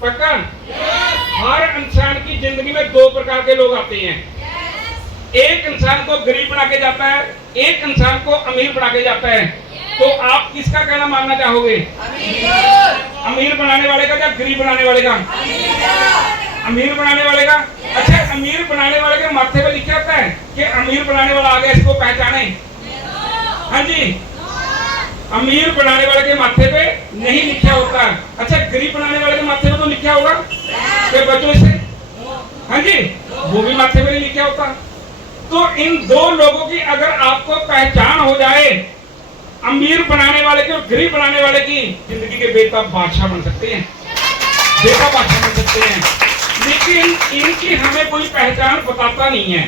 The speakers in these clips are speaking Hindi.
पक्का? हर इंसान की जिंदगी में दो प्रकार के लोग आते हैं। एक इंसान को गरीब बना के जाता है, एक इंसान को अमीर बना के जाता है। तो आप किसका कहना मानना चाहोगे? अमीर बनाने वाले का या गरीब बनाने वाले का? अमीर बनाने वाले का। अच्छा, अमीर बनाने वाले के माथे पे लिखा होता है कि अमीर बनाने वाला आ गया, इसको पहचाने? हाँ जी, अमीर बनाने वाले के माथे पे नहीं लिखा होता। अच्छा, गरीब बनाने वाले के माथे पे तो लिखा होगा कि बचो इससे। हाँ जी, वो भी माथे पे नहीं लिखा होता। तो इन दो लोगों की अगर आपको पहचान हो जाए, अमीर बनाने वाले की और गरीब बनाने वाले की, जिंदगी के बेताब बादशाह बन सकते हैं, बेताब बादशाह बन सकते हैं। लेकिन इनकी हमें कोई पहचान बताता नहीं है।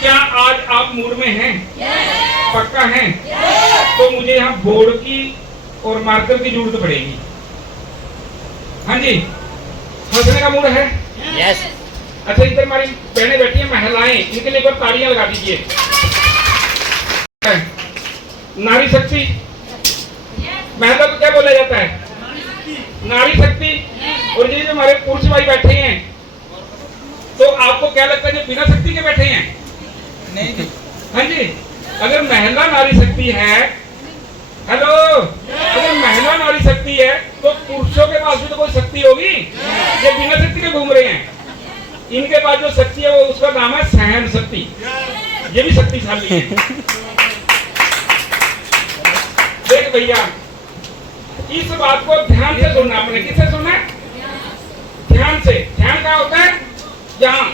क्या आज आप मूड में हैं? पक्का है? तो मुझे यहाँ बोर्ड की और मार्कर की जरूरत पड़ेगी। हाँ जी, हंसने का मूड है? यस। अच्छा, इधर हमारी बहनें बैठी हैं, महिलाएं, इनके लिए एक बार तालियां लगा दीजिए। नारी शक्ति, महिला को क्या बोला जाता है? नारी शक्ति। और ये जो हमारे पुरुष भाई बैठे हैं, तो आपको क्या लगता है जो बिना शक्ति के बैठे हैं? नहीं। हाँ जी, अगर महिला नारी शक्ति है, हेलो, अगर महिला नारी शक्ति है तो पुरुषों के पास भी तो कोई शक्ति होगी। ये बिना शक्ति के घूम रहे हैं। इनके पास जो शक्ति है वो, उसका नाम है सहन शक्ति। ये भी शक्तिशाली है। देख भैया, इस बात को ध्यान से सुनना। आपने किससे सुनना है? ध्यान से। ध्यान क्या होता है? यहाँ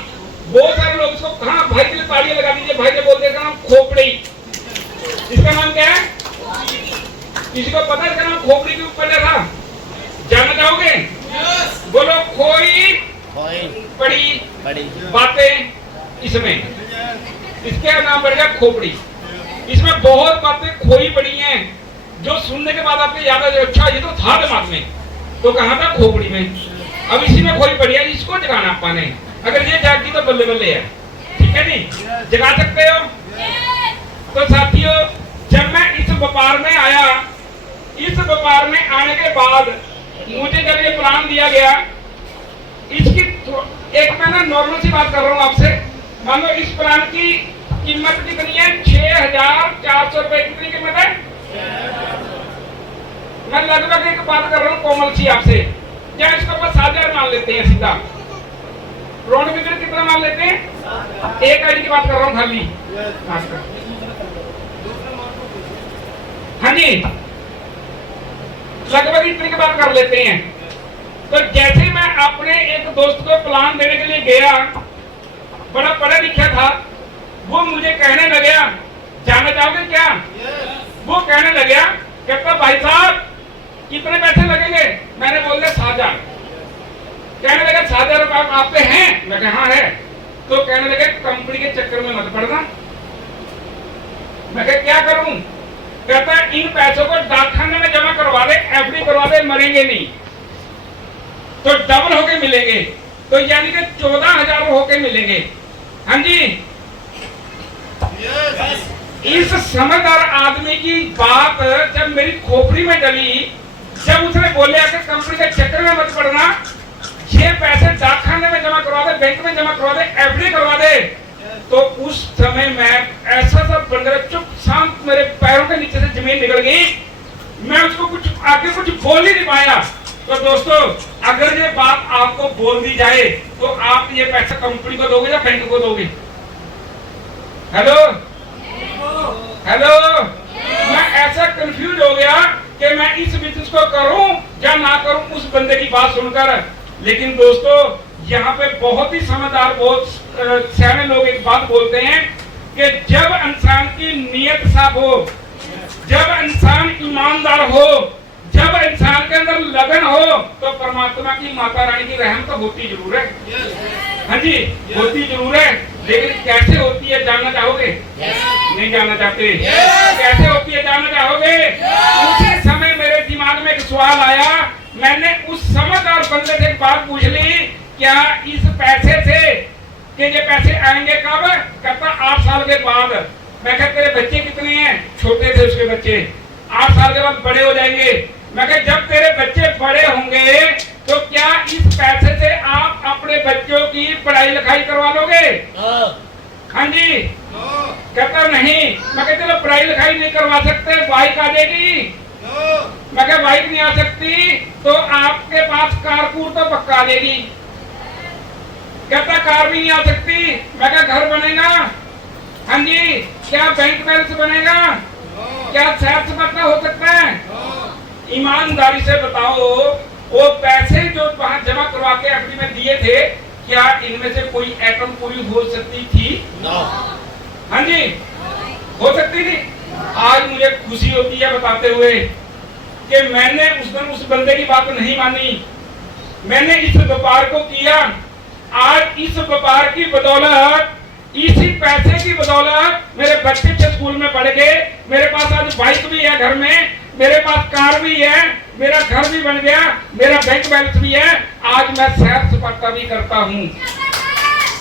बहुत सारे लोग इसको, कहा भाई के लिए तालियां लगा दीजिए। भाई के बोलते हैं खोपड़ी। इसका नाम क्या है? किसी को पता है इसका नाम? खोपड़ी के ऊपर था, जानना चाहोगे? बोलो, खोई बड़ी बातें इसमें, इसके नाम पड़ गया खोपड़ी। इसमें बहुत बातें खोई पड़ी हैं जो सुनने के बाद आपको याद आ जाए, अच्छा ये तो था दिमाग में, तो कहाँ था? खोपड़ी में। अब इसी में खोई पड़ी है, इसको जगाना पाने। अगर ये जागी तो बल्ले बल्ले है। ठीक है नी? जगा सकते हो? तो साथियों, जब मैं इस व्यापार में आया, इस व्यापार में आने के बाद मुझे जब ये प्लान दिया गया, इसकी एक मैं ना नॉर्मल सी बात कर रहा हूँ आपसे। मान लो इस प्लान की कीमत कितनी है? 6,400 रुपए। कितनी कीमत है? मैं लगभग एक बात कर रहा हूँ कोमल सी आपसे, या इसको बस 7,000 मान लेते हैं सीधा। रोड फिगर कितना मान लेते हैं? एक आईडी की बात कर रहा हूँ खाली। हाँ जी, लगभग इतनी की बात कर लेते हैं। तो जैसे मैं अपने एक दोस्त को प्लान देने के लिए गया, बड़ा पढ़ा लिखा था, वो मुझे कहने लगा, जानना चाहोगे क्या? वो कहने लगा, कहता भाई साहब कितने पैसे लगेंगे? मैंने बोल दिया 7,000। कहने लगा 7,000 रुपए आप पे हैं? मैं कहा हाँ है। तो कहने लगे कंपनी के चक्कर में मत पड़ना। मैं क्या करूं? कहता है इन पैसों को डाकखाने में जमा करवा दे, एफडी करवा दे, मरेंगे नहीं तो डबल होके मिलेंगे। तो यानी कि 14,000 होके मिलेंगे। हाँ जी, इस समझदार आदमी की बात जब मेरी खोपड़ी में डली, जब उसने बोले कि कंपनी के चक्कर में मत पड़ना, ये पैसे डाकखाने में जमा करवा दे, बैंक में जमा करवा दे, एफडी करवा दे, तो उस समय मैं ऐसा सा बन गया, चुप शांत, मेरे पैरों के नीचे से जमीन निकल गई। मैं उसको कुछ आगे कुछ बोल ही नहीं पाया। तो दोस्तों, अगर ये बात आपको बोल दी जाए तो आप ये पैसा कंपनी को दोगे या बैंक को दोगे? हेलो हेलो, मैं ऐसा कंफ्यूज हो गया कि मैं इस बिजनेस को करूं या ना करूं उस बंदे की बात सुनकर। लेकिन दोस्तों, यहाँ पे बहुत ही समझदार, बहुत सियाने लोग एक बात बोलते हैं कि जब इंसान की नीयत साफ हो, जब इंसान ईमानदार हो, जब इंसान के अंदर लगन हो, तो परमात्मा की माता रानी की रहम तो होती जरूर है। हाँ जी, होती जरूर है। लेकिन कैसे होती है जानना चाहोगे? नहीं जानना चाहते? कैसे होती है जानना चाहोगे? उसी समय मेरे दिमाग में एक सवाल आया। मैंने उस समझदार बंदे से एक बात पूछ ली, क्या इस पैसे से कि ये पैसे आएंगे कब? कहता 8 साल के बाद। मैं कहता तेरे बच्चे कितने हैं? छोटे थे उसके बच्चे। 8 साल के बाद बड़े हो जाएंगे। मैं कहा जब तेरे बच्चे बड़े होंगे तो क्या इस पैसे से आप अपने बच्चों की पढ़ाई लिखाई करवा लोगे? हाँ जी। कहता नहीं। मैं कहता चलो पढ़ाई लिखाई नहीं करवा सकते, बाइक आ जाएगी। मैं कहा बाइक नहीं आ सकती तो आपके पास कारकूर तो पक्का देगी। कहता कार भी नहीं आ सकती। मैं कहा घर बनेगा? हाँ जी। क्या बैंक बैलेंस बनेगा? क्या शहर से पता हो सकता है? ईमानदारी से बताओ, वो पैसे जो वहां जमा करवा के एफडी में दिए थे, क्या इनमें से कोई एटम पूरी हो सकती थी? हाँ जी, हो सकती थी। आज मुझे खुशी होती है बताते हुए कि मैंने उस दिन उस बंदे की बात नहीं मानी, मैंने इस व्यापार को किया। आज इस व्यापार की बदौलत, इसी पैसे की बदौलत मेरे बच्चे अच्छे स्कूल में पढ़ गए, मेरे पास आज बाइक भी है घर में, मेरे पास कार भी है, मेरा घर भी बन गया, मेरा बैंक बैलेंस भी है। आज मैं सैर सपाटा भी करता हूँ।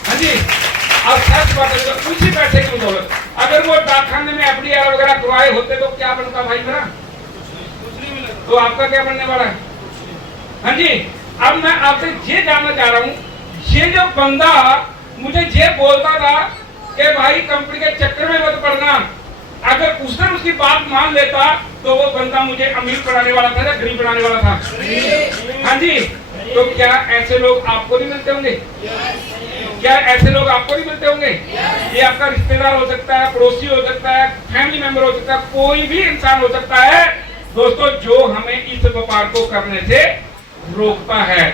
हाँ जी, अब सैर सपाटा उसी पैसे की बदौलत। अगर वो डाकखाने में एफडीआर वगैरह करवाए होते तो क्या बनता भाई मेरा? तो आपका क्या बनने वाला है? हाँ जी। अब मैं आपसे ये जानना चाह रहा हूँ, ये जो बंदा मुझे ये बोलता था कि भाई कंपनी के चक्कर में मत पड़ना, अगर उस दिन उसकी बात मान लेता तो वो बंदा मुझे अमीर बनाने वाला था या गरीब बनाने वाला था? हाँ जी। तो क्या ऐसे लोग आपको नहीं मिलते होंगे? क्या ऐसे लोग आपको नहीं मिलते होंगे? ये आपका रिश्तेदार हो सकता है, पड़ोसी हो सकता है, फैमिली मेंबर हो सकता है, कोई भी इंसान हो सकता है दोस्तों, जो हमें इस व्यापार को करने से रोकता है।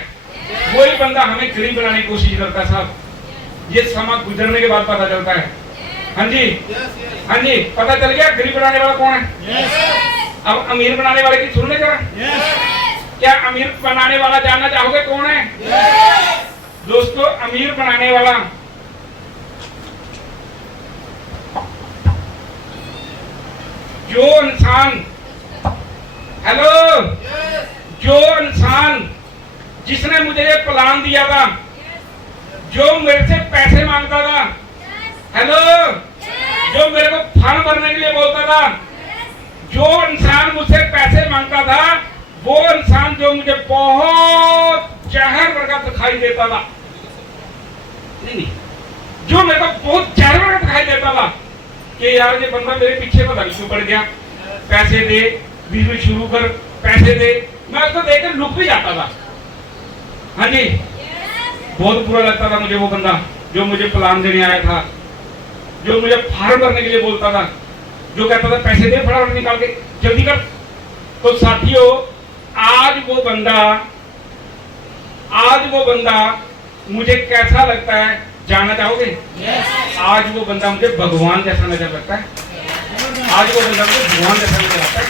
वही बंदा हमें गरीब बनाने की कोशिश करता है। साहब ये समा गुजरने के बाद पता चलता है। हाँ जी, हाँ जी, पता चल गया गरीब बनाने वाला कौन है। अब अमीर बनाने वाले की सुन ले जरा। क्या अमीर बनाने वाला जानना चाहोगे कौन है? दोस्तों अमीर बनाने वाला जो इंसान, हेलो, जो इंसान जिसने मुझे ये प्लान दिया था, जो मेरे से पैसे मांगता था, हेलो, जो मेरे को फॉर्म भरने के लिए बोलता था, जो इंसान मुझसे पैसे मांगता था, वो इंसान जो मुझे बहुत जहर वर्गा दिखाई देता था, नहीं, जो मेरे को बहुत जहर वर्गा दिखाई देता था कि यार ये बंदा मेरे पीछे पता नहीं क्यों पड़ गया, पैसे दे, बिजली शुरू कर, पैसे दे, मैं उसको देखकर लुक भी जाता था। हाँ जी, बहुत बुरा लगता था मुझे वो बंदा जो मुझे प्लान देने आया था, जो मुझे फार्म भरने के लिए बोलता था, जो कहता था पैसे दे फटाफट निकाल के जल्दी कर। तो साथियों आज वो बंदा मुझे कैसा लगता है जानना चाहोगे? आज वो बंदा मुझे भगवान जैसा नजर लगता है। आज वो बंदा मुझे भगवान जैसा नजर लगता है,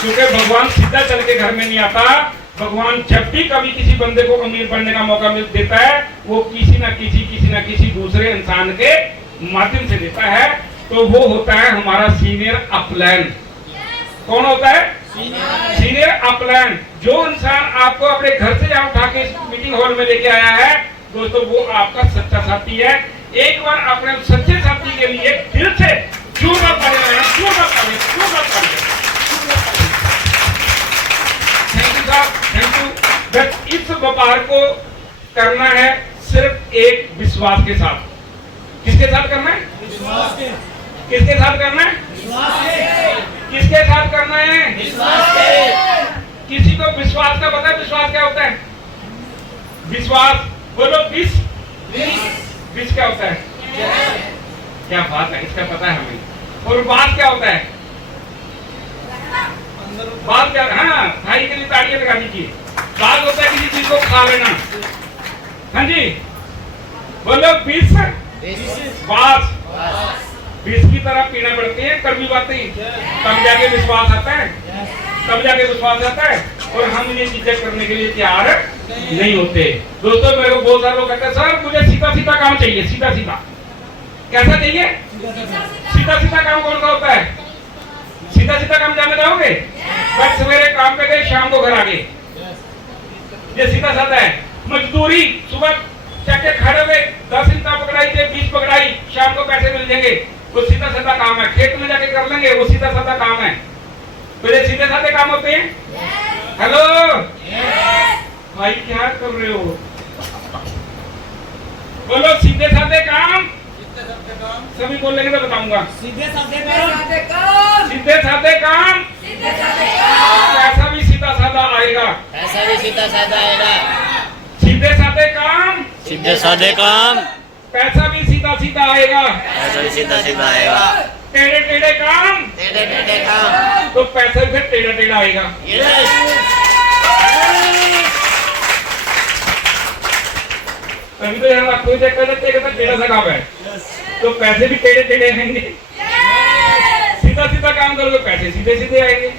क्योंकि भगवान सीधा चल के घर में नहीं आता। भगवान जब भी कभी किसी बंदे को अमीर बनने का मौका मिल देता है, वो किसी ना किसी दूसरे इंसान के माध्यम से देता है। तो वो होता है हमारा सीनियर अपलाइन। कौन होता है? Senior upline. जो इंसान आपको अपने घर से यहाँ उठा के इस मीटिंग हॉल में लेके आया है दोस्तों, वो आपका सच्चा साथी है। एक बार अपने सच्चे साथी के लिए दिल से जोरदार ताली लगाना, जोरदार ताली, जोरदार ताली। थैंक यू साहब, थैंक यू। बस इस व्यापार को करना है सिर्फ एक विश्वास के साथ। किसके साथ करना है? विश्वास के। किसके साथ करना है? विश्वास के। किसके साथ करना है? विश्वास के। किसी को विश्वास का पता है? विश्वास क्या होता है? विश्वास बोलो, विश क्या होता है? क्या बात है, इसका पता है हमें। और बात क्या होता है? बात क्या? हाँ, भाई के लिए तालियां लगा दीजिए। बात होता है किसी चीज को खा लेना। हाँ जी, बोलो विश, बात। विष की तरह पीना पड़ती है कड़वी बातें, तब जाके विश्वास आता है, तब जाके विश्वास आता है। और हम ये चीजें करने के लिए तैयार नहीं होते। दोस्तों मेरे को बहुत सारे लोग कहते हैं सर मुझे सीधा सीधा काम चाहिए। सीधा सीधा कैसा चाहिए? सीधा सीधा काम कौन सा होता है? सीधा सीधा काम जानना चाहोगे? बस सवेरे काम पे गए, शाम को घर आ गए, ये सीधा साधा है। मजदूरी सुबह चक्के खड़े हुए 10 ईंटा पकड़ाई थे, 20 पकड़ाई, शाम को पैसे मिल जाएंगे, वो सीधा साधा काम है। खेत में जाके कर लेंगे, वो सीधा साधा काम है। मेरे सीधे साधे काम होते हैं। हेलो भाई क्या कर रहे हो? बोलो सीधे साधे काम। सभी बोलेंगे तो बताऊंगा। सीधे साधे काम। सीधे साधे काम। पैसा भी सीधा साधा आएगा। ऐसा भी सीधा साधा आएगा। सीधे साधे काम। सीधे साधे काम। पैसा भी सीधा सीधा आएगा। ऐसा भी सीधा सीधा आएगा। टेढ़े टेढ़े काम। टेढ़े टेढ़े काम। तो पैसा भी फिर टेढ़ा टेढ़ा आएगा। अभी तो यहाँ कोई चक्कर टेढ़ा सा काम है, तो पैसे भी टेढ़े टेढ़े आएंगे। सीधा सीधा काम करोगे पैसे सीधे सीधे आएंगे।